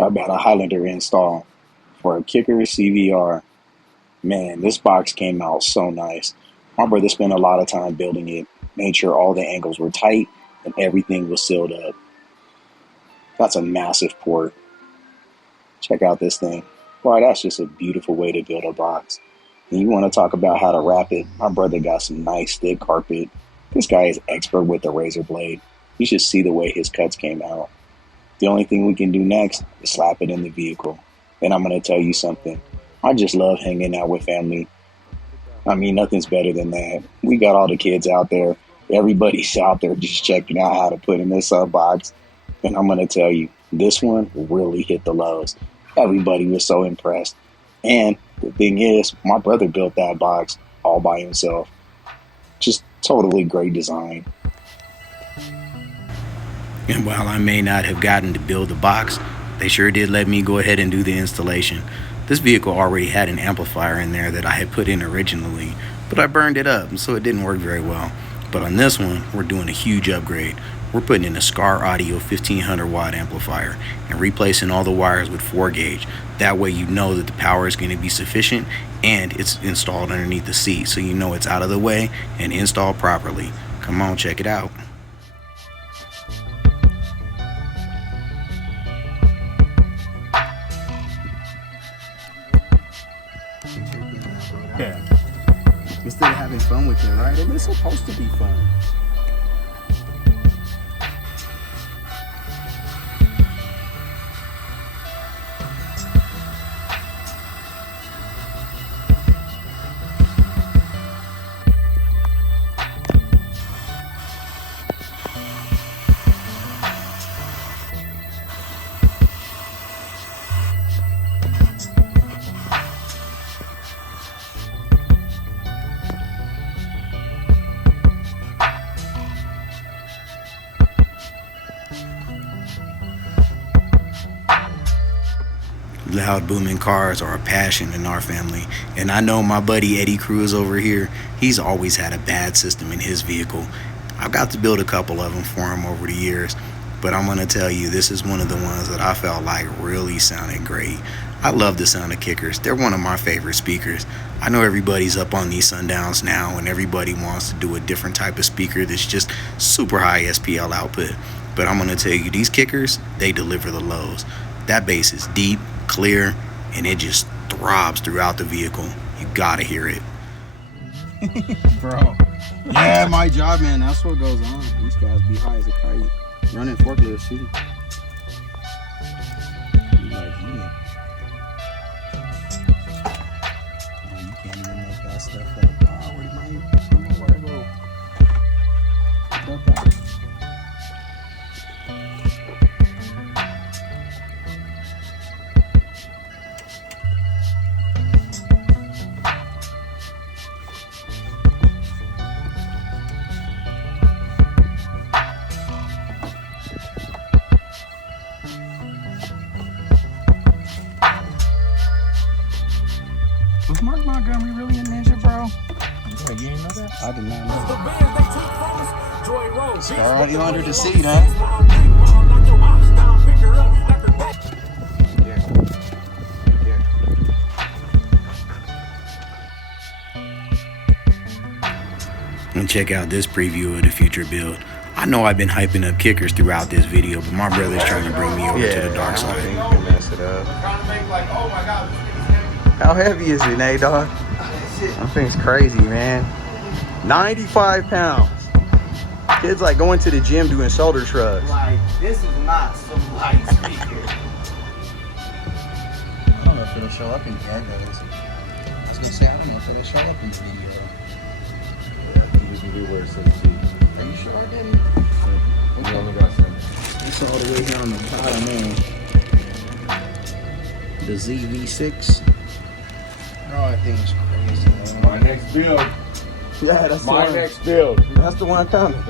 How about a Highlander install for a kicker CVR? Man, this box came out so nice. My brother spent a lot of time building it, made sure all the angles were tight and everything was sealed up. That's a massive port. Check out this thing. Boy, that's just a beautiful way to build a box. And you want to talk about how to wrap it? My brother got some nice thick carpet. This guy is expert with the razor blade. You should see the way his cuts came out. The only thing we can do next is slap it in the vehicle. And I'm going to tell you something. I just love hanging out with family. I mean, nothing's better than that. We got all the kids out there. Everybody's out there just checking out how to put in this box. And I'm going to tell you, this one really hit the lows. Everybody was so impressed. And the thing is, my brother built that box all by himself. Just totally great design. And while I may not have gotten to build the box, they sure did let me go ahead and do the installation. This vehicle already had an amplifier in there that I had put in originally, but I burned it up, so it didn't work very well. But on this one, we're doing a huge upgrade. We're putting in a SKAR Audio 1500 watt amplifier and replacing all the wires with 4 gauge. That way you know that the power is going to be sufficient and it's installed underneath the seat, so you know it's out of the way and installed properly. Come on, check it out. Yeah. Instead of having fun with it, right? And it's supposed to be fun. Loud booming cars are a passion in our family, and I know my buddy Eddie Cruz over here, he's always had a bad system in his vehicle. I've got to build a couple of them for him over the years, but I'm going to tell you, this is one of the ones that I felt like really sounded great. I love the sound of kickers. They're one of my favorite speakers. I know everybody's up on these sundowns now, and everybody wants to do a different type of speaker that's just super high SPL output, but I'm going to tell you, these kickers, they deliver the lows. That bass is deep, clear, and it just throbs throughout the vehicle. You gotta hear it. Bro. Yeah, my job, man. That's what goes on. These guys be high as a kite. Running forklifts, too. Like, yeah. Oh, you can't even make that stuff up. Oh, where to go? Okay. Was Mark Montgomery really a ninja, bro? Like, you didn't know that? I did not know. SKAR Audio under the seat, huh? And check out this preview of the future build. I know I've been hyping up kickers throughout this video, but my brother's trying to bring me over to the dark side. You can mess it up. How heavy is it, Nate, dog? That thing's crazy, man. 95 pounds. Kid's like going to the gym doing shoulder shrugs. Like, this is not some light speaker. I don't know if it'll show up in here, guys. I was gonna say, I don't know if it'll show up in the video. Yeah, you can do worse than Are you sure I didn't? You only got 7. It's all the way here on the bottom, man. The ZV6. Oh, that thing is crazy, man. My next build. Yeah, that's My next build. That's the one coming.